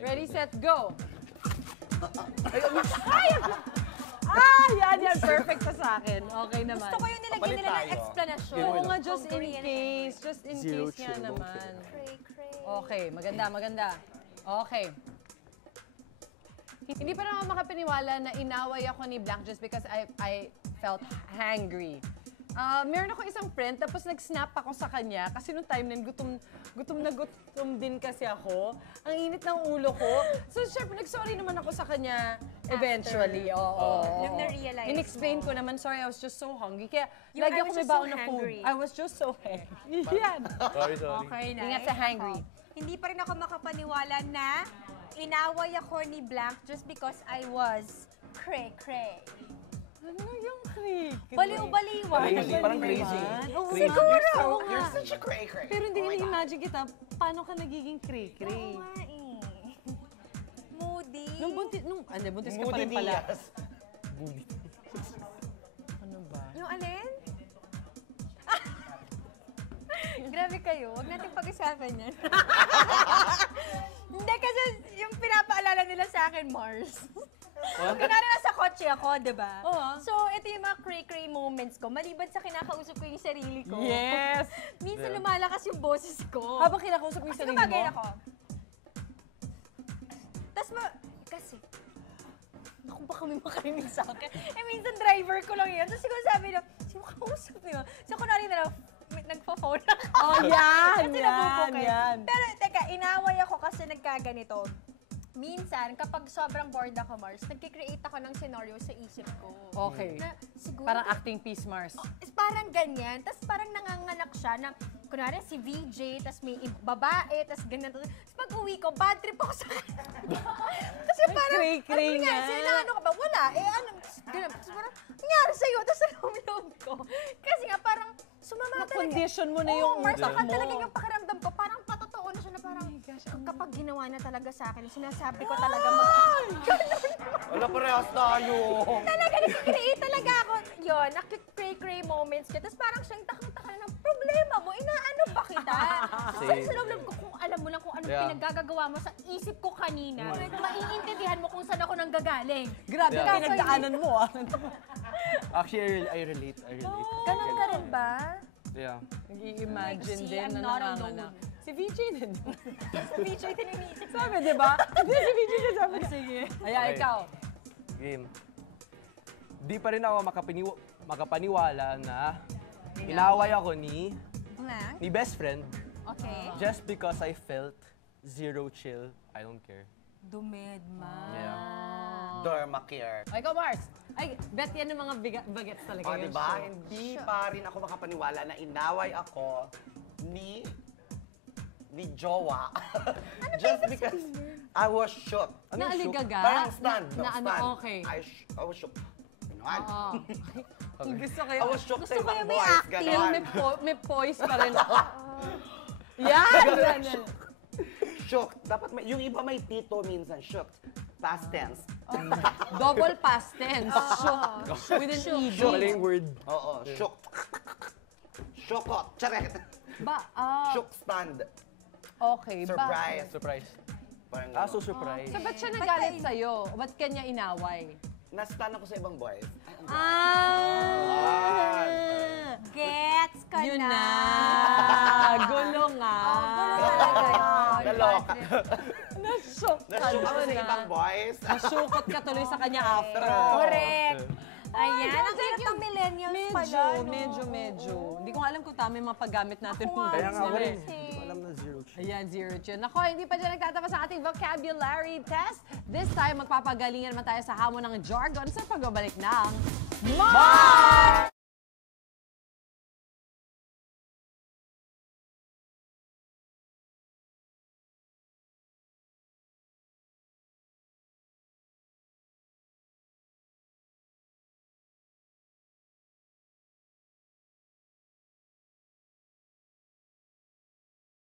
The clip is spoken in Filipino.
Ready, set, go! Yan. Perfect pa sa akin. Okay naman. Gusto ko yung nilagyan nila ng explanation. Oo nga, just in case. Just in case nga naman. Okay, maganda. Okay. Hindi pa naman makapaniwala na inaway ako ni Blank just because I felt hangry. Meron ako isang friend, tapos nag-snap ako sa kanya kasi nung time na gutom din kasi ako. Ang init ng ulo ko. So, syempre, nag-sorry naman ako sa kanya eventually. Nung na-realize In-explain ko naman, sorry, I was just so hungry. Kaya, Yung lagi I ako was may just baon so na food. hungry. I was just so hungry. Yan. Sorry. Okay, nice. Ingat sa hangry. Hindi pa rin ako makapaniwala na inaway ako ni Blank just because I was cray-cray. Ano yung cray? Baliw-baliwan. Crazy, parang crazy. Siguro, oo nga. You're such a cray-cray. Pero hindi na-imagine kita, paano ka nagiging cray-cray? Oo nga eh. Moody. Buntis ka pa rin pala. Ano ba? Yung alin? Grabe kayo, huwag natin pag-usapan yan. Hindi kasi yung pinapaalala nila sa akin, Mars. Kunwari nasa kotse ako, di ba? Oo. So, ito yung mga cray-cray moments ko. Maliban sa kinakausap ko yung sarili ko. Yes! Minsan lumalakas yung boses ko. Habang kinakausap mo yung sarili mo? Gumagay ako. Tapos kasi, naku, baka may makarinig sa akin. Minsan driver ko lang yun. Tapos siguro sabi na, sino kausap niyo? So, kunwari na lang, nagpa-phone ako. Oh, yan! Kasi nabubukay. Yan. Pero, teka, inaway ako kasi nagkaganito. Minsan, kapag sobrang bored ako, Mars, nagkikreate ako ng scenario sa isip ko. Okay. Na, siguro, Parang acting piece, Mars. parang ganyan. Tapos parang nanganganak siya na, kunwari si VJ, tapos may babae, tapos ganyan. Tapos pag uwi ko, bad trip ako sa kanya. Kasi parang, cray-cray ano nga. ano ka ba? Wala. Ano, ganyan. Tapos parang, nangyari sa'yo. Tapos sa loob ko. Kasi nga parang, sumama talaga. Na-condition mo na yung Mars, utak saka mo. talaga yung pakiramdam ko, parang patotoo na siya na parang, kapag ginawa na talaga sa akin, sinasabi ko talaga Wala parehas tayo. talaga, nag-create talaga ako. Yun, nakikray-cray moments ka. Tapos parang siyang takang-taka na ng problema mo. Inaano ba kita? Tapos sa loob ko, kung alam mo lang kung anong pinagagagawa mo sa isip ko kanina, maiintindihan mo kung saan ako nanggagaling. Grabe, Yeah. pinagdaanan mo ah. Actually, I relate. Ganun ka rin ba? Yeah. Nag-i-imagine See, din I'm na not nanganganak. Si VJ din. Sa video ito niniisip. Sabi, di ba? Hindi, si VJ din sabi. Sige. Ayan, Okay. ikaw. Game. Di pa rin ako makapaniwala na inaway ako ni best friend Okay. just because I felt zero chill. I don't care. Dumedma. Yeah. Dormacare. O, ikaw, Mars. Ay, bet yan ng mga bagets talaga O, yun. diba? Hindi pa rin ako makapaniwala na inaway ako ni Jowa. Just because I was shook. Naaligaga? Parang stand. Na ano, stand. okay. I was shook. Ganon. Oo. Gusto ko I was shook sa Gusto ko ibang yung may boys. acting. Ganon. may poise pa rin. Yan! Shook. Dapat yung iba may tito minsan. Shook. Past tense. Double past tense. Shook. With an ED. Maling word. Oo. Shook. Shookot. Charet. Shook stand. Okay, Surprise. Surprise. Parang So ganon. surprise. So, ba't siya nagalit sa'yo? Ba't kanya inaway? Nastan ako sa ibang boys. Gets ka Yun na. na. Gulo nga. Nalok. Nashock ka Nashook ako sa doon, ibang boys. Nasukot ka tuloy sa kanya after. Correct. Ayan, ang hirap ng millennials pala, no? Medyo. Hindi ko nga alam kung tama yung mga paggamit natin. Kaya nga ako rin. Kasi- Hindi ko alam na zero chill. Ayan, zero chill. Nako, hindi pa dyan nagtatapos ang ating vocabulary test. This time, magpapagalingan naman tayo sa hamon ng jargon sa pagbabalik ng